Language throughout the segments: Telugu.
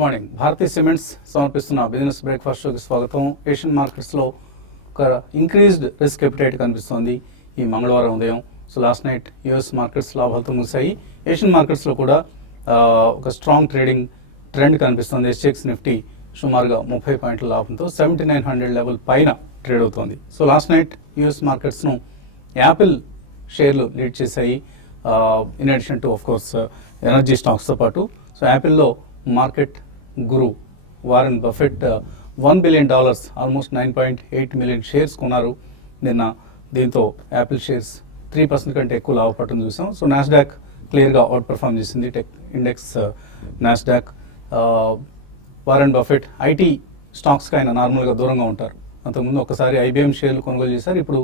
మార్నింగ్. భారతీయ సిమెంట్స్ సమర్పిస్తున్న బిజినెస్ బ్రేక్ఫాస్ట్ షోకి స్వాగతం. ఏషియన్ మార్కెట్స్లో ఒక ఇంక్రీజ్డ్ రిస్క్ ఎపిటైట్ కనిపిస్తోంది ఈ మంగళవారం ఉదయం. So last night US markets లాభాలతో ముగిశాయి. ఏషియన్ మార్కెట్స్లో కూడా ఒక స్ట్రాంగ్ ట్రేడింగ్ ట్రెండ్ కనిపిస్తుంది. ఎస్ఎక్స్ నిఫ్టీ సుమారుగా 30 పాయింట్ల లాభంతో 7900 లెవెల్ పైన ట్రేడ్ అవుతోంది. సో లాస్ట్ నైట్ యూఎస్ మార్కెట్స్ను యాపిల్ షేర్లు లీడ్ చేశాయి, in addition to of course energy స్టాక్స్తో పాటు. సో యాపిల్లో market guru Warren Buffett $1 billion almost 9.8 million shares కొన్నారు నిన్న. దీంతో యాపిల్ షేర్స్ 3% కంటే ఎక్కువ లాభపడటం చూసాం. సో నాస్డాక్ క్లియర్గా అవుట్ పర్ఫామ్ చేసింది tech index. Nasdaq Warren Buffett IT స్టాక్స్కి ఆయన నార్మల్గా దూరంగా ఉంటారు. అంతకుముందు ఒకసారి ఐబిఎం షేర్లు కొనుగోలు చేశారు, ఇప్పుడు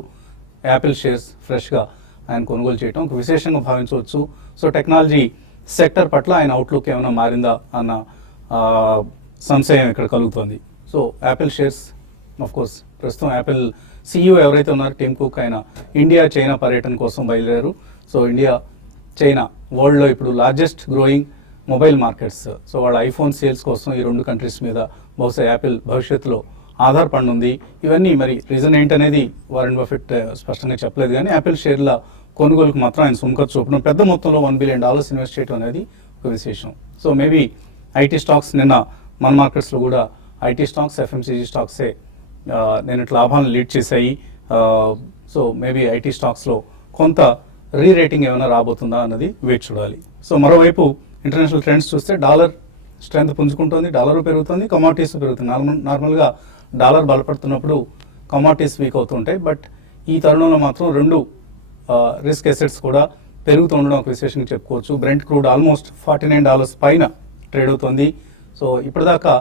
యాపిల్ షేర్స్ ఫ్రెష్గా ఆయన కొనుగోలు చేయడం ఒక విశేషంగా భావించవచ్చు. సో టెక్నాలజీ సెక్టర్ పట్ల ఆయన అవుట్లుక్ ఏమైనా మారిందా అన్న సంశయం ఇక్కడ కలుగుతోంది. So Apple shares of course ప్రస్తుతం యాపిల్ CEO ఎవరైతే ఉన్నారో టిమ్ కుక్, ఆయన ఇండియా చైనా పర్యటన కోసం బయలుదేరారు. సో ఇండియా చైనా వరల్డ్లో ఇప్పుడు largest growing mobile markets. So వాళ్ళ ఐఫోన్ సేల్స్ కోసం ఈ రెండు కంట్రీస్ మీద బహుశా యాపిల్ భవిష్యత్తులో ఆధారపడి. ఇవన్నీ మరి రీజన్ ఏంటనేది వారెన్ బఫెట్ స్పష్టంగా చెప్పలేదు, కానీ యాపిల్ షేర్ల కొనుగోలుకు మాత్రం ఆయన సుముఖత చూపడం, పెద్ద మొత్తంలో $1 బిలియన్ ఇన్వెస్ట్ చేయడం అనేది ఒక విశేషం. సో మేబీ ఐటీ స్టాక్స్ నిన్న మన మార్కెట్స్లో కూడా ఐటీ స్టాక్స్, FMCG స్టాక్సే నిన్నటి లాభాలను లీడ్ చేశాయి. సో మేబీ ఐటీ స్టాక్స్లో కొంత రీరేటింగ్ ఏమైనా రాబోతుందా అన్నది వెయిట్ చూడాలి. సో మరోవైపు ఇంటర్నేషనల్ ట్రెండ్స్ చూస్తే డాలర్ స్ట్రెంత్ పుంజుకుంటుంది, డాలర్ పెరుగుతుంది, కమాడిటీస్ పెరుగుతుంది. నార్మల్గా డాలర్ బలపడుతున్నప్పుడు కమాడిటీస్ వీక్ అవుతుంటాయి, బట్ ఈ తరుణంలో మాత్రం రెండు రిస్క్ అసెట్స్ కూడా పెరుగుతూ ఉండడం ఒక విశేషంగా చెప్పుకోవచ్చు. బ్రెంట్ క్రూడ్ ఆల్మోస్ట్ $49 పైన ట్రేడ్ అవుతుంది. సో ఇప్పటిదాకా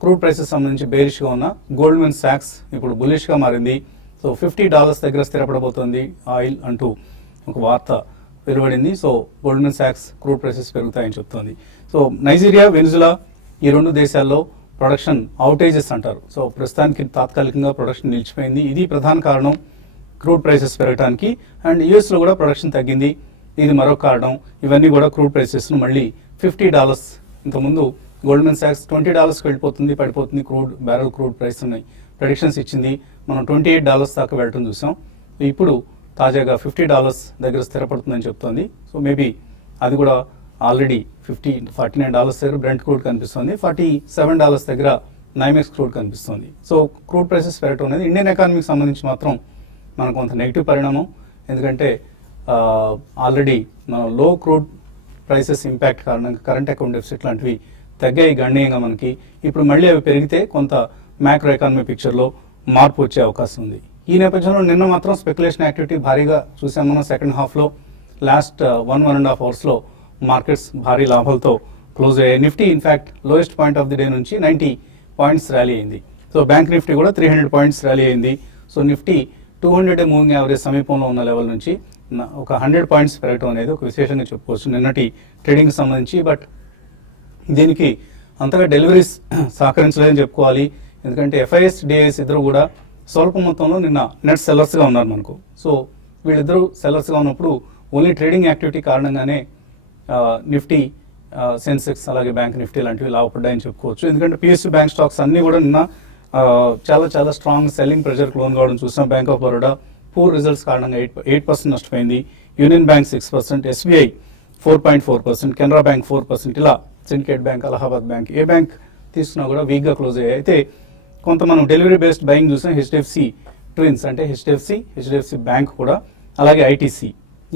క్రూడ్ ప్రైసెస్ సంబంధించి బేరిష్గా ఉన్న గోల్డ్మెన్ సాక్స్ ఇప్పుడు బులిష్గా మారింది. సో $50 దగ్గర స్థిరపడబోతోంది ఆయిల్ అంటూ ఒక వార్త వెలువడింది. So Goldman socks crude prices పెరుగుతాయని చెప్తోంది. సో నైజీరియా, వెనిజులా ఈ రెండు దేశాల్లో ప్రొడక్షన్ అవుటేజెస్ అంటారు. సో ప్రస్తుతానికి తాత్కాలికంగా ప్రొడక్షన్ నిలిచిపోయింది. ఇది ప్రధాన కారణం క్రూడ్ ప్రైసెస్ పెరగడానికి. అండ్ యూఎస్లో కూడా ప్రొడక్షన్ తగ్గింది, ఇది మరొక కారణం. ఇవన్నీ కూడా క్రూడ్ ప్రైసెస్ను మళ్ళీ $50, ఇంతకుముందు గోల్డ్మెన్ సాక్స్ $20కి వెళ్ళిపోతుంది, పడిపోతుంది క్రూడ్ బ్యారెల్ క్రూడ్ ప్రైస్ ఉన్నాయి ప్రెడిక్షన్స్ ఇచ్చింది. మనం $28 దాకా వెళ్ళటం చూసాం. ఇప్పుడు తాజాగా $50 దగ్గర స్థిరపడుతుందని చెప్తోంది. సో మేబీ అది కూడా ఆల్రెడీ $49 దగ్గర బ్రెంట్ క్రూడ్ కనిపిస్తుంది, $47 దగ్గర నైమెక్స్ క్రూడ్ కనిపిస్తుంది. సో క్రూడ్ ప్రైసెస్ పెరగటం అనేది ఇండియన్ ఎకానమీకి సంబంధించి మాత్రం మనకు కొంత నెగిటివ్ పరిణామం. ఎందుకంటే ఆల్రెడీ మనం లో క్రూడ్ ప్రైసెస్ ఇంపాక్ట్ కారణంగా కరెంట్ అకౌంట్ డెఫిసిట్ లాంటివి తగ్గాయి గణనీయంగా మనకి. ఇప్పుడు మళ్ళీ అవి పెరిగితే కొంత మ్యాక్రో ఎకానమీ పిక్చర్లో మార్పు వచ్చే అవకాశం ఉంది. ఈ నేపథ్యంలో నిన్న మాత్రం స్పెక్యులేషన్ యాక్టివిటీ భారీగా చూసాం మనం. సెకండ్ హాఫ్లో లాస్ట్ 1.5 అవర్స్లో మార్కెట్స్ భారీ లాభాలతో క్లోజ్ అయ్యాయి. Nifty in fact lowest point of the day నుంచి 90 పాయింట్స్ ర్యాలీ అయింది. సో బ్యాంక్ నిఫ్టీ కూడా 300 పాయింట్స్ ర్యాలీ అయింది. సో నిఫ్టీ 200 మూవింగ్ యావరేజ్ సమీపంలో ఉన్న లెవెల్ నుంచి ఒక 100 పాయింట్స్ పెరగడం అనేది ఒక విశేషంగా చెప్పుకోవచ్చు నిన్నటి ట్రేడింగ్కి సంబంధించి. బట్ దీనికి అంతగా డెలివరీస్ సహకరించలేదని చెప్పుకోవాలి. ఎందుకంటే FIS, DIS ఇద్దరు కూడా స్వల్ప మొత్తంలో నిన్న నెట్ సెల్లర్స్గా ఉన్నారు మనకు. సో వీళ్ళిద్దరూ సెల్లర్స్గా ఉన్నప్పుడు ఓన్లీ ట్రేడింగ్ యాక్టివిటీ కారణంగానే నిఫ్టీ, సెన్సెక్స్ అలాగే బ్యాంక్ నిఫ్టీ లాంటివి లాభపడ్డాయని చెప్పుకోవచ్చు. ఎందుకంటే PSU బ్యాంక్ స్టాక్స్ అన్నీ కూడా నిన్న చాలా స్ట్రాంగ్ సెల్లింగ్ ప్రెషర్కి లోన్ కావడం చూసాం. Bank of Baroda poor results కారణంగా 8% నష్టపోయింది. Union bank 6%, SBI 4.4%, Canara bank 4%, ఇలా సిండికేట్ బ్యాంక్, అలహాబాద్ బ్యాంక్, ఏ బ్యాంక్ తీసుకున్నా కూడా వీక్గా క్లోజ్ అయ్యాయి. అయితే కొంత మనం డెలివరీ బేస్డ్ బయింగ్ చూసాం. HDFC ట్విన్స్ అంటే HDFC బ్యాంక్ కూడా, అలాగే ITC,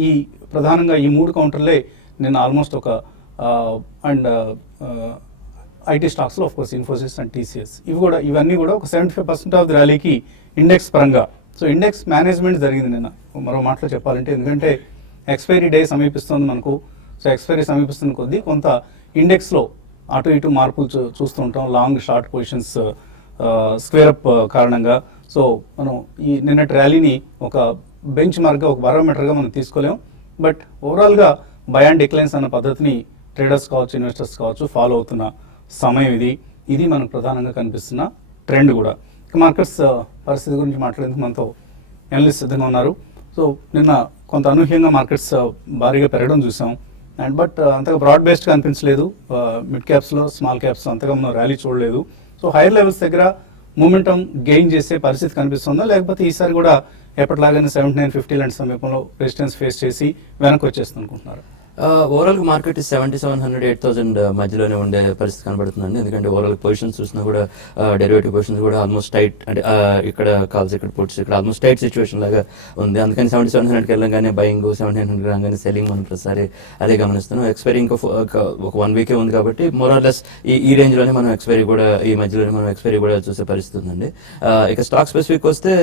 ఈ ప్రధానంగా ఈ మూడు కౌంటర్లే నిన్న ఆల్మోస్ట్ ఒక అండ్ ఐటీ స్టాక్స్లో of course Infosys and TCS ఇవన్నీ కూడా ఒక 75% ఆఫ్ ది ర్యాలీకి ఇండెక్స్ పరంగా. సో ఇండెక్స్ మేనేజ్మెంట్ జరిగింది నిన్న మరో మాటలో చెప్పాలంటే. ఎందుకంటే ఎక్స్పైరీ డే సమీపిస్తుంది మనకు. సో ఎక్స్పైరీ సమీపిస్తున్న కొద్దీ కొంత ఇండెక్స్లో అటు ఇటు మార్పులు చూస్తూ ఉంటాం, long short positions square up కారణంగా. సో మనం ఈ నిన్నటి ర్యాలీని ఒక బెంచ్ మార్క్గా, ఒక బారోమీటర్గా మనం తీసుకోలేం. బట్ ఓవరాల్గా బై అండ్ డిక్లైన్స్ అన్న పద్ధతిని ట్రేడర్స్ కావచ్చు, ఇన్వెస్టర్స్ కావచ్చు ఫాలో అవుతున్న సమయం ఇది మనకు ప్రధానంగా కనిపిస్తున్న ట్రెండ్ కూడా. మార్కెట్స్ పరిస్థితి గురించి మాట్లాడేందుకు మనతో ఎనలిస్ట్ సిద్ధంగా ఉన్నారు. సో నిన్న కొంత అనూహ్యంగా మార్కెట్స్ భారీగా పెరగడం చూసాం. అండ్ బట్ అంతగా బ్రాడ్ బేస్డ్గా అనిపించలేదు. మిడ్ క్యాప్స్లో స్మాల్ క్యాప్స్ అంతగా మనం ర్యాలీ చూడలేదు. సో హైయర్ లెవెల్స్ దగ్గర మూమెంటం గెయిన్ చేసే పరిస్థితి కనిపిస్తుందా, లేకపోతే ఈసారి కూడా ఎప్పటిలాగానే 7950 లాంటి సమీపంలో రెసిస్టెన్స్ ఫేస్ చేసి వెనక్కి వచ్చేస్తుంది అనుకుంటున్నారు? ఓవరాల్ మార్కెట్ 7700 8000 మధ్యలోనే ఉండే పరిస్థితి కనబడుతుందండి. ఎందుకంటే ఓవరాల్ పొజిషన్స్ చూసినా కూడా డెరివేటివ్ పొజిషన్స్ కూడా ఆల్మోస్ట్ టైట్, అంటే ఇక్కడ కాల్స్ ఇక్కడ పుట్స్ ఇక్కడ ఆల్మోస్ట్ టైట్ సిచ్యువేషన్ లాగా ఉంది. అందుకని 7700కి వెళ్ళగానే బయింగ్, 7900 రాగానే సెల్లింగ్ మనం ప్రతిసారి అదే గమనిస్తున్నాం. ఎక్స్పైరీ ఒక 1 వీకే ఉంది కాబట్టి మోరార్లెస్ ఈ రేంజ్ లోనే మనం ఎక్స్పైరీ కూడా, ఈ మధ్యలోనే మనం ఎక్స్పైరీ కూడా చూసే పరిస్థితి ఉందండి. ఇక స్టాక్ స్పెసిఫిక్ వస్తే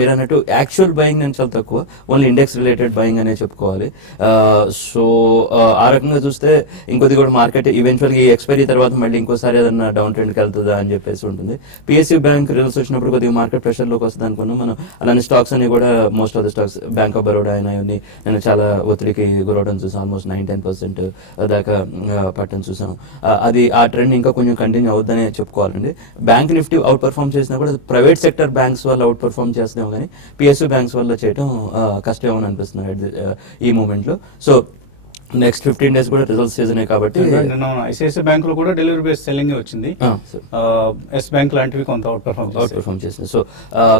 మీరు అన్నట్టు యాక్చువల్ బయింగ్ నేను చాలా తక్కువ, ఓన్లీ ఇండెక్స్ రిలేటెడ్ బయింగ్ అనే చెప్పుకోవాలి. సో ఆ రకంగా చూస్తే ఇంకొద్ది కూడా మార్కెట్ ఈవెన్చువల్గా ఈ ఎక్స్పైరీ తర్వాత మళ్ళీ ఇంకోసారి ఏదన్నా డౌన్ ట్రెండ్కి వెళ్తుందా అని చెప్పేసి ఉంటుంది. పిఎస్యూ బ్యాంక్ రిజల్ట్స్ వచ్చినప్పుడు కొద్దిగా మార్కెట్ ప్రెషర్లోకి వస్తుంది అనుకున్నాం మనం. అలానే స్టాక్స్ అన్ని కూడా most of the stocks bank of Baroda అయినా నేను చాలా ఒత్తిడికి గురవడం చూసాం. ఆల్మోస్ట్ 9-10% దాకా పట్టడం చూసాం. అది ఆ ట్రెండ్ ఇంకా కొంచెం కంటిన్యూ అవుతుందనే చెప్పుకోవాలండి. బ్యాంక్ నిఫ్టీ అవుట్ పర్ఫామ్ చేసినా కూడా ప్రైవేట్ సెక్టర్ బ్యాంక్స్ వల్ల అవుట్ పర్ఫామ్ చేస్తున్నాం, కానీ పిఎస్యూ బ్యాంక్స్ వల్ల చేయడం కష్టమని అనిపిస్తుంది ఈ మూమెంట్లో. సో నెక్స్ట్ 15 days కూడా రిజల్ట్స్ సీజనే కాబట్టి ఐసిఐసిఐ బ్యాంక్ లో కూడా డెలివరీ బేస్డ్ సెల్లింగ్ వచ్చింది. ఎస్ బ్యాంక్ లాంటివి కొంత అవుట్ పర్ఫామ్ చేసింది. సో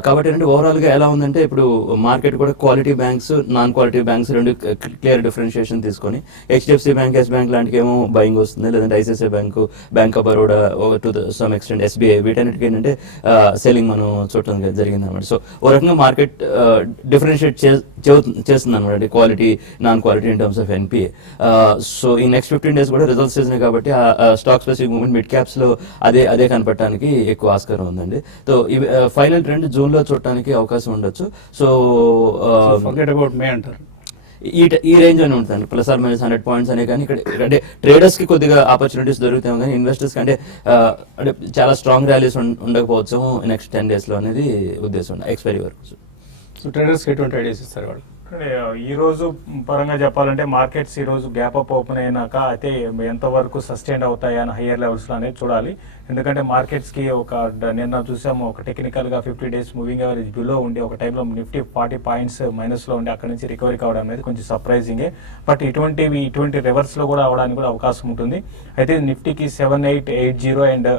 కాబట్టి అంటే ఓవరాల్ గా ఎలా ఉందంటే ఇప్పుడు మార్కెట్ కూడా quality banks, non quality banks రెండు క్లియర్ డిఫరెన్షియేషన్ తీసుకొని హెచ్డిఎఫ్సి బ్యాంక్, ఎస్ బ్యాంక్ లాంటివి ఏమో బయింగ్ వస్తుంది, లేదంటే ICICI bank, bank of Baroda, to some extent SBI, వీటన్నిటికీ ఏంటంటే సెల్లింగ్ మనం చూడటం జరిగింది అనమాట. సో ఓ రకంగా మార్కెట్ డిఫరెన్షియేట్ చేస్తుంది అనమాట, అంటే quality, non quality in terms of NPA. So ఈ నెక్స్ట్ 15 days కూడా రిజల్ట్స్ సీజన్ కాబట్టి stock specific movement mid caps లో అదే కనపడటానికి ఎక్కువ ఆస్కారం ఉందండి. సో ఫైనల్ ట్రెండ్ జూన్ లో చూడటానికి అవకాశం ఉండొచ్చు. సో మే అంటారు ఈ రేంజ్ అని ఉంటుంది +or- -100 అనే. కానీ ఇక్కడ అంటే ట్రేడర్స్ కి కొద్దిగా ఆపర్చునిటీస్ దొరుకుతాయి, కానీ ఇన్వెస్టర్స్ కి అంటే చాలా స్ట్రాంగ్ ర్యాలీస్ ఉండకపోవచ్చు నెక్స్ట్ 10 days లో అనేది ఉద్దేశం ఎక్స్పైరీ వరకు. సో ట్రేడర్స్ కి ఎటువంటి ఐడియాస్ ఇస్తారు వాళ్ళు? ఈ రోజు పరంగా చెప్పాలంటే మార్కెట్స్ ఈ రోజు గ్యాప్ అప్ ఓపెన్ అయినాక అయితే ఎంతవరకు సస్టైన్ అవుతాయా అని హయ్యర్ లెవెల్స్ లో అనేది చూడాలి. ఎందుకంటే మార్కెట్స్ కి నిన్న చూసాము ఒక టెక్నికల్ గా 50 days మూవింగ్ యావరేజ్ బిలో ఉండి ఒక టైంలో నిఫ్టీ 40 points మైనస్ లో ఉండి అక్కడ నుంచి రికవరీ కావడం అనేది కొంచెం సర్ప్రైజింగే. బట్ ఇటువంటి రివర్స్ లో కూడా అవడానికి కూడా అవకాశం ఉంటుంది. అయితే నిఫ్టీకి 7880 అండ్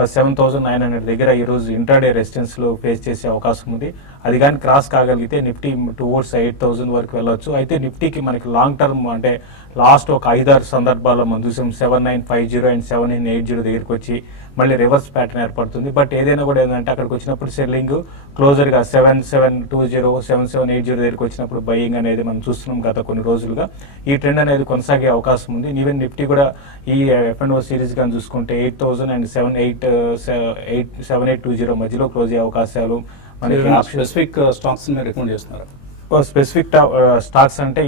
7900 దగ్గర ఈ రోజు ఇంట్రాడే రెసిస్టెన్స్ లో ఫేస్ చేసే అవకాశం ఉంది. అది కానీ క్రాస్ కాగలిగితే నిఫ్టీ టువర్డ్స్ 8000 వరకు వెళ్ళొచ్చు. అయితే నిఫ్టీకి మనకి లాంగ్ టర్మ్ అంటే లాస్ట్ ఒక 5-6 సందర్భాల్లో మనం చూసాం 7950 అండ్ 7980 దగ్గరికి వచ్చి మళ్ళీ రివర్స్ ప్యాటర్న్ ఏర్పడుతుంది. బట్ ఏదైనా కూడా ఏంటంటే అక్కడికి వచ్చినప్పుడు సెల్లింగ్ క్లోజర్ గా 7720 7780 దగ్గరికి వచ్చినప్పుడు బయింగ్ అనేది మనం చూస్తున్నాం గత కొన్ని రోజులుగా. ఈ ట్రెండ్ అనేది కొనసాగే అవకాశం ఉంది. ఈవెన్ నిఫ్టీ కూడా ఈ F&O సిరీస్ కానీ చూసుకుంటే 8000 అండ్ 7820 మధ్యలో క్లోజ్ అయ్యే అవకాశాలు మనకి. స్పెసిఫిక్ స్టాక్స్ రికమెండ్ చేస్తున్నారు? స్పెసిఫిక్ స్టాక్స్ అంటే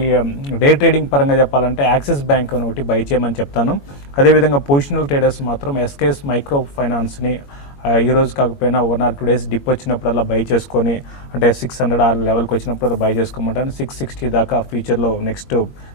డే ట్రేడింగ్ పరంగా చెప్పాలంటే యాక్సిస్ బ్యాంక్ అని ఒకటి బై చేయమని చెప్తాను. అదేవిధంగా పొజిషనల్ ట్రేడర్స్ మాత్రం ఎస్కేఎస్ మైక్రో ఫైనాన్స్ ని ఈ రోజు కాకపోయినా 1 or 2 days డిప్ వచ్చినప్పుడల్లా బై చేసుకొని, అంటే 600 ఆ లెవెల్కి వచ్చినప్పుడు బై చేసుకోమంటాను. 660 దాకా ఫ్యూచర్లో నెక్స్ట్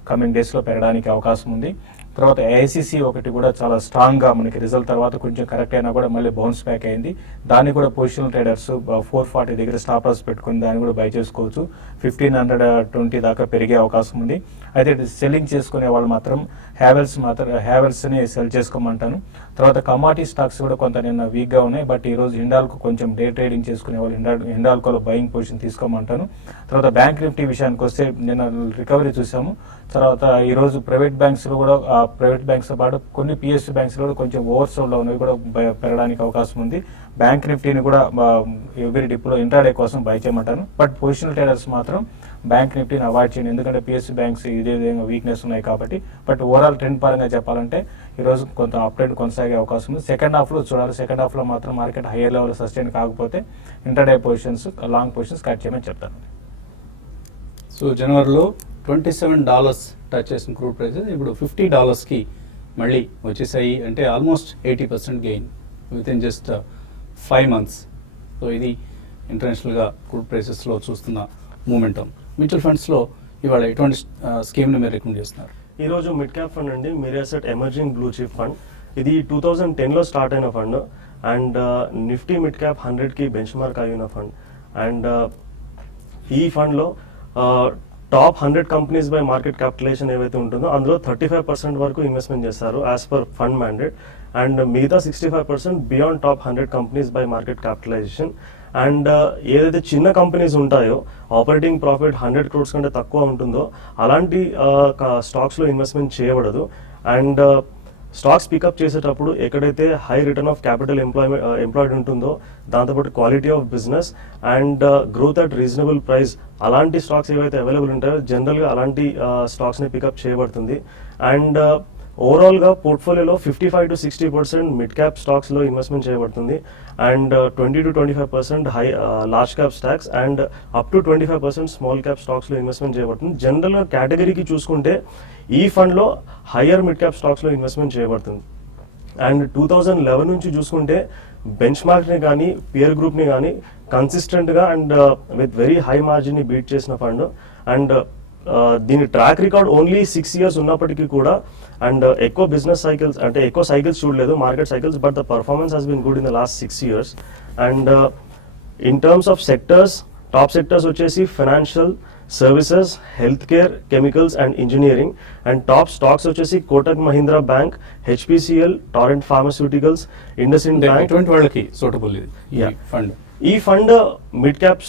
కమింగ్ డేస్లో పెరగడానికి అవకాశం ఉంది. తర్వాత ఏఐసిసి ఒకటి కూడా చాలా స్ట్రాంగ్గా మనకి రిజల్ట్ తర్వాత కొంచెం కరెక్ట్ అయినా కూడా మళ్ళీ బౌన్స్ బ్యాక్ అయింది. దాన్ని కూడా పొజిషనల్ ట్రేడర్స్ 440 దగ్గర స్టాప్ లాస్ పెట్టుకుని దాన్ని కూడా బై చేసుకోవచ్చు. 1520 దాకా పెరిగే అవకాశం ఉంది. అయితే సెల్లింగ్ చేసుకునే వాళ్ళు మాత్రం హ్యావెల్స్ని సెల్ చేసుకోమంటాను. తర్వాత కమాడిటీ స్టాక్స్ కూడా కొంత నిన్న వీక్గా ఉన్నాయి. బట్ ఈ రోజు హిండాల్కో కొంచెం డే ట్రేడింగ్ చేసుకునే వాళ్ళు హిండాల్కోలో బయింగ్ పొజిషన్ తీసుకోమంటాను. తర్వాత బ్యాంక్ నిఫ్టీ విషయానికి వస్తే నిన్న రికవరీ చూసాము. తర్వాత ఈ రోజు ప్రైవేట్ బ్యాంక్స్లో కూడా ప్రైవేట్ బ్యాంక్స్తో పాటు కొన్ని పిఎస్యూ బ్యాంక్స్లో కూడా కొంచెం ఓవర్సోల్డ్లో ఉన్నవి కూడా పెరగడానికి అవకాశం ఉంది. బ్యాంక్ నిఫ్టీని కూడా ఎవరి డిప్లో ఇంట్రాడే కోసం బై చేయమంటాను. బట్ పొజిషనల్ ట్రేడర్స్ మాత్రం బ్యాంక్ నిఫ్టీని అవాయిడ్ చేయండి, ఎందుకంటే పిఎస్యూ బ్యాంక్స్ ఇదే విధంగా వీక్నెస్ ఉన్నాయి కాబట్టి. బట్ ఓవరాల్ ట్రెండ్ పరంగా చెప్పాలంటే ఈరోజు కొంత అప్ ట్రెండ్ కొనసాగే అవకాశం ఉంది. సెకండ్ హాఫ్లో చూడాలి. సెకండ్ హాఫ్లో మాత్రం మార్కెట్ హైయర్ లెవెల్ సస్టైన్ కాకపోతే intraday positions, long positions cut చేయమని చెప్తాను. సో జనవరిలో $27 టచ్ చేసిన క్రూడ్ ప్రైజెస్ ఇప్పుడు $50కి మళ్ళీ వచ్చేసాయి. అంటే almost 80% gain with in just 5 months. So ఇది ఇంటర్నేషనల్గా క్రూడ్ ప్రైసెస్లో చూస్తున్న మూమెంటం. మ్యూచువల్ ఫండ్స్లో ఇవాళ ఎటువంటి స్కీమ్ని మీరు రికమెండ్ చేస్తున్నారు? ఈరోజు మిడ్ క్యాప్ ఫండ్ అండి, Mirae Asset emerging blue chip fund. ఇది 2010లో స్టార్ట్ అయిన fund and Nifty mid cap 100కి బెంచ్ మార్క్ అయిన ఫండ్. అండ్ ఈ ఫండ్లో top 100 companies by market capitalisation ఏవైతే ఉంటుందో అందులో 35% వరకు ఇన్వెస్ట్మెంట్ చేస్తారు as per fund mandate, and మిగతా 65% beyond top 100 companies by market capitalisation. And ఏదైతే చిన్న కంపెనీస్ ఉంటాయో ఆపరేటింగ్ ప్రాఫిట్ 100 crores కంటే తక్కువ ఉంటుందో అలాంటి స్టాక్స్లో ఇన్వెస్ట్మెంట్ చేయబడదు. అండ్ స్టాక్స్ పికప్ చేసేటప్పుడు ఎక్కడైతే high return of capital employed ఉంటుందో, దాంతోపాటు quality of business and growth at reasonable price, అలాంటి స్టాక్స్ ఏవైతే అవైలబుల్ ఉంటాయో జనరల్గా అలాంటి స్టాక్స్ని పికప్ చేయబడుతుంది. అండ్ ఓవరాల్గా పోర్ట్ఫోలియోలో 55 to 60% మిడ్ క్యాప్ స్టాక్స్లో ఇన్వెస్ట్మెంట్ చేయబడుతుంది, and 20 to 25% high large cap stocks and up to 25% small cap స్టాక్స్లో ఇన్వెస్ట్మెంట్ చేయబడుతుంది. జనరల్గా కేటగిరీకి చూసుకుంటే ఈ ఫండ్లో హయ్యర్ మిడ్ క్యాప్ స్టాక్స్లో ఇన్వెస్ట్మెంట్ చేయబడుతుంది. అండ్ 2011 నుంచి చూసుకుంటే బెంచ్ మార్క్ని కానీ పియర్ గ్రూప్ని కానీ కన్సిస్టెంట్గా అండ్ విత్ వెరీ హై మార్జిన్ని బీట్ చేసిన ఫండ్. అండ్ దీని ట్రాక్ రికార్డ్ ఓన్లీ 6 years ఉన్నప్పటికీ కూడా అండ్ ఎక్కువ బిజినెస్ సైకిల్స్ అంటే ఎక్కువ సైకిల్స్ చూడలేదు market cycles, but the performance has been good in the last 6 years. And in terms of sectors, top sectors వచ్చేసి financial services, health care, chemicals and engineering. And top stocks వచ్చేసి Kotak Mahindra bank, HPCL, Torrent pharmaceuticals, IndusInd bank. ఎటువంటి వాళ్ళకి సూటబుల్ ఇది ఈ ఫండ్? ఈ ఫండ్ మిడ్ క్యాప్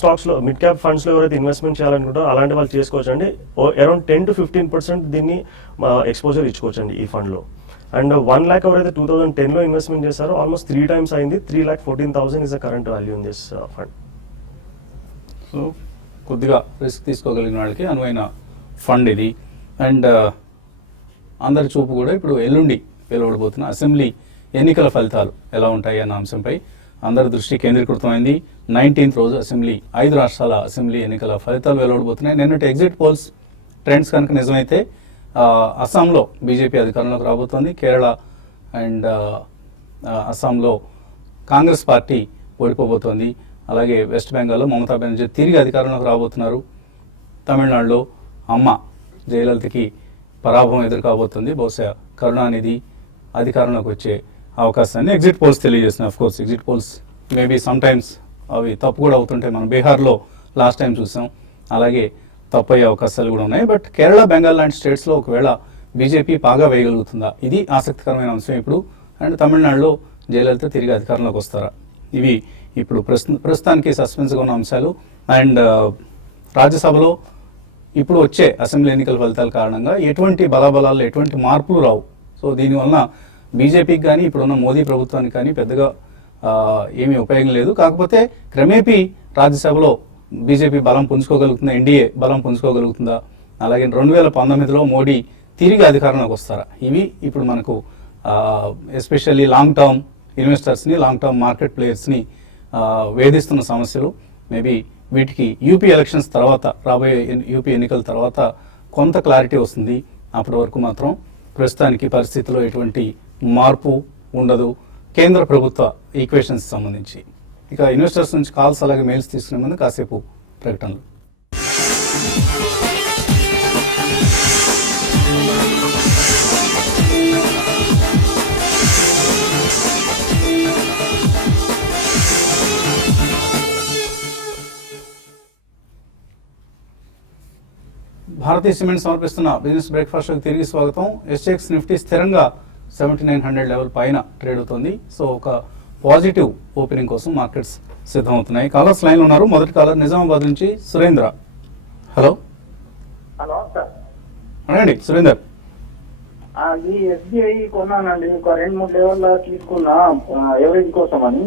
ఫండ్స్ లో ఎవరైతే ఇన్వెస్ట్మెంట్ చేయాలనుకుంటారో అలాంటి వాళ్ళు చేసుకోవచ్చు అండి. అరౌండ్ 10 to 15% దీన్ని ఎక్స్పోజర్ ఇచ్చుకోవచ్చు అండి ఈ ఫండ్ లో. అండ్ 1 lakh ఎవరైతే 2010 లో ఇన్వెస్ట్మెంట్ చేశారో ఆల్మోస్ట్ 3 times అయింది. 3,14,000 is the current value in this fund. So కొద్దిగా రిస్క్ తీసుకోగలిగిన వాళ్ళకి అనువైన ఫండ్ ఇది. అండ్ అందరి చూపు కూడా ఇప్పుడు ఎల్లుండి వెలువడబోతున్న అసెంబ్లీ ఎన్నికల ఫలితాలు ఎలా ఉంటాయి అన్న అంశంపై అందరి దృష్టి కేంద్రీకృతమైంది. 19th రోజు అసెంబ్లీ 5 రాష్ట్రాల అసెంబ్లీ ఎన్నికల ఫలితాలు వెలువడబోతున్నాయి. నిన్నటి ఎగ్జిట్ పోల్స్ ట్రెండ్స్ కనుక నిజమైతే అస్సాంలో బీజేపీ అధికారంలోకి రాబోతోంది. కేరళ అండ్ అస్సాంలో కాంగ్రెస్ పార్టీ ఓడిపోబోతోంది. అలాగే వెస్ట్ బెంగాల్లో మమతా బెనర్జీ తిరిగి అధికారంలోకి రాబోతున్నారు. తమిళనాడులో అమ్మ జయలలితకి పరాభవం ఎదుర్కోబోతుంది. బహుశా కరుణానిధి అధికారంలోకి వచ్చే అవకాశాన్ని ఎగ్జిట్ పోల్స్ తెలియజేస్తున్నాయి. Of course exit polls maybe some times అవి తప్పు కూడా అవుతుంటాయి. మనం బీహార్లో లాస్ట్ టైం చూసాం, అలాగే తప్పు అయ్యే అవకాశాలు కూడా ఉన్నాయి. బట్ కేరళ, బెంగాల్ లాంటి స్టేట్స్లో ఒకవేళ బీజేపీ బాగా వేయగలుగుతుందా, ఇది ఆసక్తికరమైన అంశం ఇప్పుడు. అండ్ తమిళనాడులో జయలలిత తిరిగి అధికారంలోకి వస్తారా, ఇవి ఇప్పుడు ప్రస్తుతానికి సస్పెన్స్గా ఉన్న అంశాలు. అండ్ రాజ్యసభలో ఇప్పుడు వచ్చే అసెంబ్లీ ఎన్నికల ఫలితాల కారణంగా ఎటువంటి బలాబలాల్లో ఎటువంటి మార్పులు రావు. సో దీనివలన బీజేపీకి కానీ ఇప్పుడున్న మోదీ ప్రభుత్వానికి కానీ పెద్దగా ఏమీ ఉపయోగం లేదు. కాకపోతే క్రమేపీ రాజ్యసభలో బీజేపీ బలం పుంజుకోగలుగుతుందా, ఎన్డీఏ బలం పుంజుకోగలుగుతుందా, అలాగే 2019లో మోడీ తిరిగి అధికారంలోకి వస్తారా, ఇవి ఇప్పుడు మనకు ఎస్పెషల్లీ లాంగ్ టర్మ్ ఇన్వెస్టర్స్ని, లాంగ్ టర్మ్ మార్కెట్ ప్లేయర్స్ని వేధిస్తున్న సమస్యలు. మేబీ వీటికి యూపీ ఎలక్షన్స్ తర్వాత, రాబోయే యూపీ ఎన్నికల తర్వాత కొంత క్లారిటీ వస్తుంది. అప్పటి వరకు మాత్రం ప్రస్తుతానికి పరిస్థితిలో ఎటువంటి మార్పు ఉండదు కేంద్ర ప్రభుత్వ ఈక్వేషన్స్ సంబంధించి. ఇక ఇన్వెస్టర్స్ నుంచి కాల్స్ అలాగే మెయిల్స్ తీసుకునే ముందు కాసేపు ప్రకటనలు. భారతీయ సిమెంట్ సమర్పిస్తున్న బిజినెస్ బ్రేక్ఫాస్ట్ తిరిగి స్వాగతం. ఎస్జెక్స్ నిఫ్టీ స్థిరంగా 7900 లెవెల్ పైన ట్రేడ్ అవుతుంది. సో ఒక పాజిటివ్ ఓపెనింగ్ కోసం మార్కెట్స్ సిద్ధమవుతున్నాయి. కాలర్స్ లైన్లో ఉన్నారు. మొదటి కాలర్ నిజామాబాద్ నుంచి సురేంద్ర. హలో హలో సార్, అడగండి సురేందర్. అది ఎస్బీఐ కొన్నానండి, ఒక 2-3 లెవెల్ తీసుకున్నా ఎవరేజ్ కోసం అని.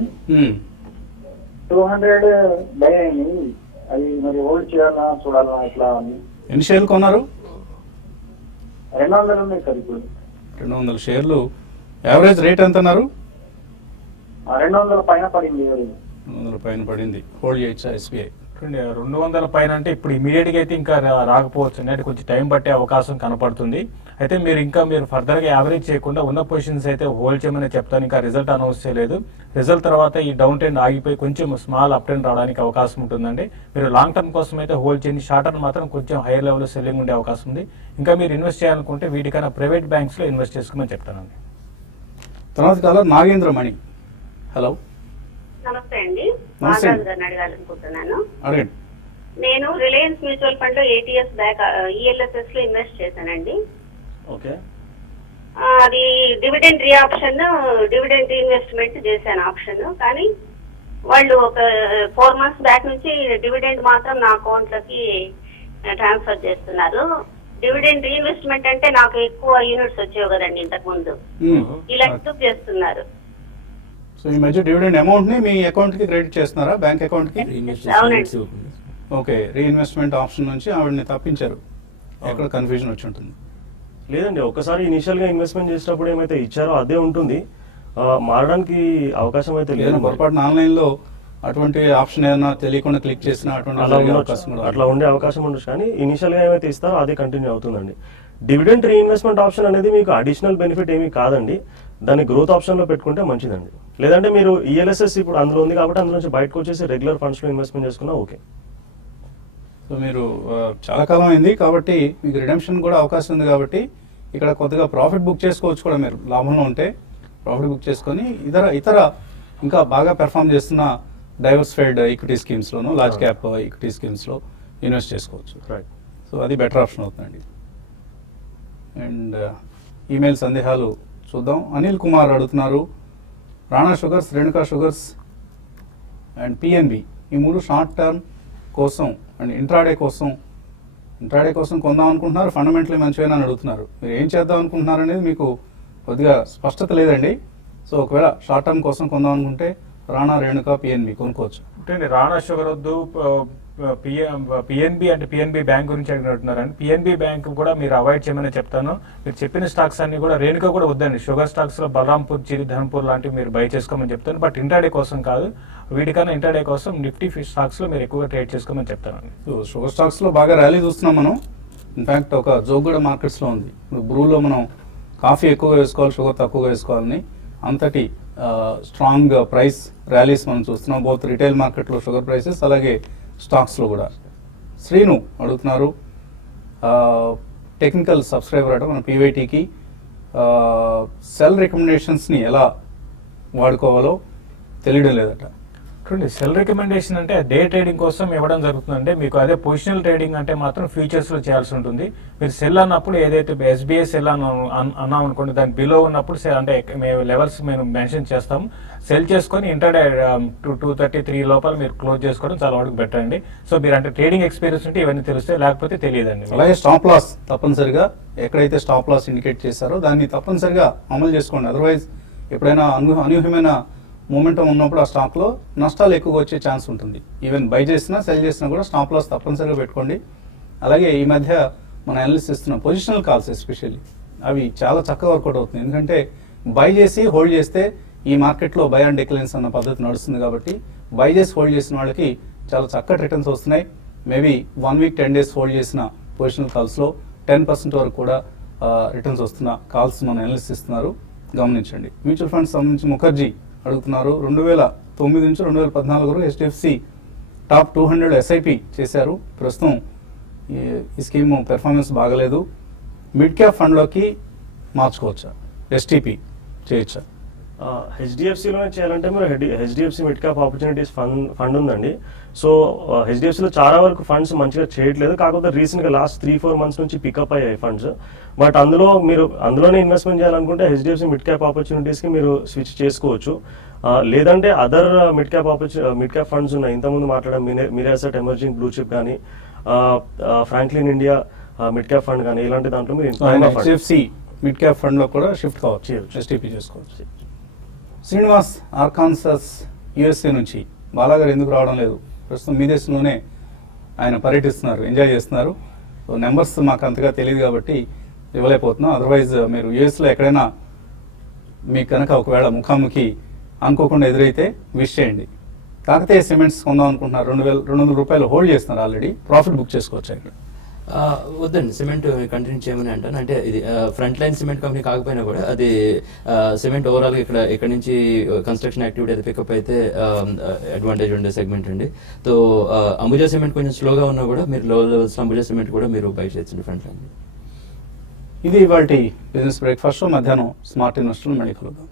200 బై అయింది. అది మరి హోల్డ్ చేయాలా చూడాలా ఎట్లా అని. ఎన్ని షేర్లు కొన్నారు? 200 ఉన్నాయి సార్ ఇప్పుడు. 200 షేర్లు. యావరేజ్ రేట్ ఎంత అన్నారు? 200 పైన పడింది. 200 పైన పడింది. హోల్డ్ చేయొచ్చా ఎస్బీఐ? 200 పైన అంటే ఇప్పుడు ఇమీడియట్ గా అయితే ఇంకా రాకపోవచ్చు, అంటే కొంచెం టైం పట్టే అవకాశం కనపడుతుంది. అయితే మీరు ఫర్దర్ గా యావరేజ్ చేయకుండా ఉన్న పొజిషన్స్ అయితే హోల్డ్ చేయమని చెప్తాను. ఇంకా రిజల్ట్ అనౌన్స్ చేయలేదు. రిజల్ట్ తర్వాత ఈ డౌన్ ట్రెండ్ ఆగిపోయి కొంచెం స్మాల్ అప్ ట్రెండ్ రావడానికి అవకాశం ఉంటుందండి. మీరు లాంగ్ టర్మ్ కోసం అయితే హోల్డ్ చేయండి. షార్ట్ టర్మ్ మాత్రం కొంచెం హైయర్ లెవెల్ సెల్లింగ్ ఉండే అవకాశం ఉంది. ఇంకా మీరు ఇన్వెస్ట్ చేయాలనుకుంటే వీటికైనా ప్రైవేట్ బ్యాంక్స్ లో ఇన్వెస్ట్ చేసుకోమని చెప్తానండి. తర్వాత కాలర్ నాగేంద్ర మణి. హలో నమస్తే అండి. నమస్తే. నాగరాజు గారిని అడగాలనుకుంటున్నాను. అడగండి. నేను రిలయన్స్ మ్యూచువల్ ఫండ్ లో ఏటీఎస్ బ్యాక్ ఈఎల్ఎస్ఎస్ లో ఇన్వెస్ట్ చేశానండి. ఓకే. అది డివిడెండ్ రీఆప్షన్, డివిడెండ్ ఇన్వెస్ట్మెంట్ చేశాను ఆప్షన్. కానీ వాళ్ళు ఒక 4 months బ్యాక్ నుంచి డివిడెండ్ మాత్రం నా అకౌంట్ లోకి ట్రాన్స్ఫర్ చేస్తున్నారు. డివిడెండ్ రీఇన్వెస్ట్మెంట్ అంటే నాకు ఎక్కువ యూనిట్స్ వచ్చేవి కదండి ఇంతకు ముందు, ఇలా ఎందుకు చేస్తున్నారు? సో ఈ మధ్య డివిడెండ్ అమౌంట్ ని మీ అకౌంట్ కి క్రెడిట్ చేస్తున్నారా, బ్యాంక్ అకౌంట్ కి? అవునండి. ఓకే, రీఇన్వెస్ట్మెంట్ ఆప్షన్ నుంచి ఆవిడని తప్పించారు. ఎక్కడ కన్ఫ్యూజన్ వచ్చి ఉంటుంది? లేదండి, ఒకసారి ఇనిషియల్ గా ఇన్వెస్ట్మెంట్ చేసినప్పుడు ఏమైతే ఇచ్చారో అదే ఉంటుంది, మారడానికి అవకాశం అయితే లేదు. పొరపాటున ఆన్లైన్ లో అటువంటి ఆప్షన్ ఏదైనా తెలియకుండా క్లిక్ చేసినా అటువంటి అవకాశం కూడా అట్లా ఉండే అవకాశం ఉండొచ్చు, కానీ ఇనిషియల్ గా ఏమైతే ఇస్తారో అదే కంటిన్యూ అవుతుందండి. డివిడెండ్ రీఇన్వెస్ట్మెంట్ ఆప్షన్ అనేది మీకు అడిషనల్ బెనిఫిట్ ఏమీ కాదండి, దాన్ని గ్రోత్ ఆప్షన్ లో పెట్టుకుంటే మంచిదండి. లేదంటే మీరు ఈఎల్ఎస్ఎస్ ఇప్పుడు అందులో ఉంది కాబట్టి అందులో నుంచి బయటకు వచ్చేసి రెగ్యులర్ ఫండ్స్ లో ఇన్వెస్ట్మెంట్ చేసుకున్నా ఓకే. సో మీరు చాలా కాలం అయింది కాబట్టి మీకు రిడెంప్షన్ కూడా అవకాశం ఉంది కాబట్టి ఇక్కడ కొద్దిగా ప్రాఫిట్ బుక్ చేసుకోవచ్చు కూడా. మీరు లాభంలో ఉంటే ప్రాఫిట్ బుక్ చేసుకొని ఇతర ఇంకా బాగా పెర్ఫామ్ చేస్తున్న డైవర్సిఫైడ్ ఈక్విటీ స్కీమ్స్లోను, లార్జ్ క్యాప్ ఈక్విటీ స్కీమ్స్లో ఇన్వెస్ట్ చేసుకోవచ్చు. రైట్. సో అది బెటర్ ఆప్షన్ అవుతుందండి. అండ్ ఈమెయిల్ సందేహాలు చూద్దాం. అనిల్ కుమార్ అడుగుతున్నారు, Rana sugars, Renuka sugars and PNB ఈ 3 షార్ట్ టర్మ్ కోసం అండ్ ఇంట్రాడే కోసం కొందాం అనుకుంటున్నారు, ఫండమెంటలీ మంచిగా అని అడుగుతున్నారు. మీరు ఏం చేద్దాం అనుకుంటున్నారు అనేది మీకు కొద్దిగా స్పష్టత లేదండి. సో ఒకవేళ షార్ట్ టర్మ్ కోసం కొందాం అనుకుంటే రాణా, రేణుకా, పిఎన్బి కొనుక్కోవచ్చు. అంటే రాణా షుగర్ వద్దు, పిఎన్బి అంటే పిఎన్బి బ్యాంక్ గురించి అడిగినట్టున్నారండి. పిఎన్బి బ్యాంక్ కూడా మీరు అవాయిడ్ చేయమని చెప్తాను. మీరు చెప్పిన స్టాక్స్ అన్ని కూడా, రేణుకా కూడా వద్దండి. షుగర్ స్టాక్స్ లో బలరాంపూర్, చిరి, ధన్పూర్ లాంటివి మీరు బై చేసుకోమని చెప్తాను. బట్ ఇంటర్డే కోసం కాదు, వీటికన్నా ఇంటర్డే కోసం నిఫ్టీ స్టాక్స్ లో మీరు ఎక్కువగా ట్రేడ్ చేసుకోమని చెప్తాను. సో షుగర్ స్టాక్స్ లో బాగా ర్యాలీ చూస్తున్నాం మనం. ఇన్ఫాక్ట్ ఒక జోగూడ మార్కెట్స్ లో ఉంది. ఇప్పుడు బ్రూలో మనం కాఫీ ఎక్కువగా వేసుకోవాలి, షుగర్ తక్కువగా వేసుకోవాలని అంతటి స్ట్రాంగ్ ప్రైస్ ర్యాలీస్ మనం చూస్తున్నాం, బోత్ రిటైల్ మార్కెట్లో షుగర్ ప్రైసెస్ అలాగే స్టాక్స్లో కూడా. శ్రీను అడుగుతున్నారు, టెక్నికల్ సబ్స్క్రైబర్ అట మన పీవైటీకి, సెల్ రికమెండేషన్స్ని ఎలా వాడుకోవాలో తెలియడం లేదట. చూడండి, సెల్ రికమెండేషన్ అంటే డే ట్రేడింగ్ కోసం ఇవ్వడం జరుగుతుందంటే, మీకు అదే పొజిషనల్ ట్రేడింగ్ అంటే మాత్రం ఫ్యూచర్స్ లో చేయాల్సి ఉంటుంది. మీరు సెల్ అన్నప్పుడు ఏదైతే ఎస్బీఐ సెల్ అన్నాం అనుకోండి, దాని బిలో ఉన్నప్పుడు అంటే మేము లెవెల్స్ మేము మెన్షన్ చేస్తాము. సెల్ చేసుకొని ఇంటర్డే 233 లోపల మీరు క్లోజ్ చేసుకోవడం చాలా వరకు బెటర్ అండి. సో మీరు అంటే ట్రేడింగ్ ఎక్స్పీరియన్స్ ఉంటే ఇవన్నీ తెలుస్తాయి, లేకపోతే తెలియదండి. అలాగే స్టాప్ లాస్ తప్పనిసరిగా ఎక్కడైతే స్టాప్ లాస్ ఇండికేట్ చేశారో దాన్ని తప్పనిసరిగా అమలు చేసుకోండి. అదర్వైజ్ ఎప్పుడైనా అనూహ్యమైన మూమెంటం ఉన్నప్పుడు ఆ స్టాక్లో నష్టాలు ఎక్కువగా వచ్చే ఛాన్స్ ఉంటుంది. ఈవెన్ బై చేసినా సెల్ చేసినా కూడా స్టాప్ లాస్ తప్పనిసరిగా పెట్టుకోండి. అలాగే ఈ మధ్య మన అనలిస్ట్ ఇస్తున్న పొజిషనల్ కాల్స్ ఎస్పెషల్లీ అవి చాలా చక్కగా వర్కౌట్ అవుతుంది. ఎందుకంటే బై చేసి హోల్డ్ చేస్తే ఈ మార్కెట్లో బై అండ్ డిక్లైన్స్ అన్న పద్ధతి నడుస్తుంది కాబట్టి బై చేసి హోల్డ్ చేసిన వాళ్ళకి చాలా చక్కటి రిటర్న్స్ వస్తున్నాయి. మేబీ 1 week 10 days హోల్డ్ చేసిన పొజిషనల్ కాల్స్లో 10% వరకు కూడా రిటర్న్స్ వస్తున్న కాల్స్ మన అనలిస్ట్ ఇస్తున్నారు, గమనించండి. మ్యూచువల్ ఫండ్స్ సంబంధించి ముఖర్జీ అడుగుతున్నారు, 2009 నుంచి 2014 వరకు HDFC టాప్ 200 SIP చేశారు. ప్రస్తుతం ఈ స్కీమ్ పెర్ఫార్మెన్స్ బాగలేదు, మిడ్ క్యాప్ ఫండ్లోకి మార్చుకోవచ్చా, STP చేయొచ్చా? హెచ్డిఎఫ్సిలోనే చేయాలంటే మీరు HDFC mid cap opportunities fund ఉందండి. సో హెచ్డిఎఫ్సిలో చాలా వరకు ఫండ్స్ మంచిగా చేయట్లేదు, కాకపోతే రీసెంట్గా లాస్ట్ 3-4 months నుంచి పికప్ అయ్యాయి ఫండ్స్. బట్ అందులోనే ఇన్వెస్ట్మెంట్ చేయాలనుకుంటే హెచ్డిఎఫ్సి మిడ్ క్యాప్ ఆపర్చునిటీస్కి మీరు స్విచ్ చేసుకోవచ్చు. లేదంటే అదర్ మిడ్ క్యాప్ ఫండ్స్ ఉన్నాయి, ఇంతకుముందు మాట్లాడాం, మిరాసెట్ ఎమర్జింగ్ బ్లూ చిప్ కానీ, Franklin India mid cap fund కానీ, ఇలాంటి దాంట్లో మీరు HDFC మిడ్ క్యాప్ ఫండ్లో కూడా షిఫ్ట్ కావచ్చు, STP చేసుకోవచ్చు. శ్రీనివాస్ ఆర్కాన్సాస్ USA నుంచి బాలాగారు ఎందుకు రావడం లేదు? ప్రస్తుతం మీ దేశంలోనే ఆయన పర్యటిస్తున్నారు, ఎంజాయ్ చేస్తున్నారు. సో నెంబర్స్ మాకు అంతగా తెలియదు కాబట్టి ఇవ్వలేకపోతున్నాం. అదర్వైజ్ మీరు యూఎస్లో ఎక్కడైనా మీకు కనుక ఒకవేళ ముఖాముఖి అనుకోకుండా ఎదురైతే విష్ చేయండి. కాకతీయ సిమెంట్స్ కొందాం అనుకుంటున్నారు, 2,200 రూపాయలు హోల్డ్ చేస్తున్నారు, ఆల్రెడీ ప్రాఫిట్ బుక్ చేసుకోవచ్చు. ఇక్కడ వద్దండి, సిమెంట్ కంటిన్యూ చేయమని అంటాను. అంటే ఇది ఫ్రంట్ లైన్ సిమెంట్ కంపెనీ కాకపోయినా కూడా అది సిమెంట్ ఓవరాల్గా ఇక్కడ నుంచి కన్స్ట్రక్షన్ యాక్టివిటీ అయితే పికప్ అయితే అడ్వాంటేజ్ ఉండే సెగ్మెంట్ అండి. సో అంబుజా సిమెంట్ కొంచెం స్లోగా ఉన్నా కూడా మీరు లో లెవెల్స్ అంబుజా సిమెంట్ కూడా మీరు బై చేయొచ్చండి ఫ్రంట్ లైన్. ఇది ఇవాల్టి బిజినెస్ బ్రేక్ఫాస్ట్. మధ్యాహ్నం స్మార్ట్ ఇన్వెస్టర్లు మళ్ళీ కలుద్దాం.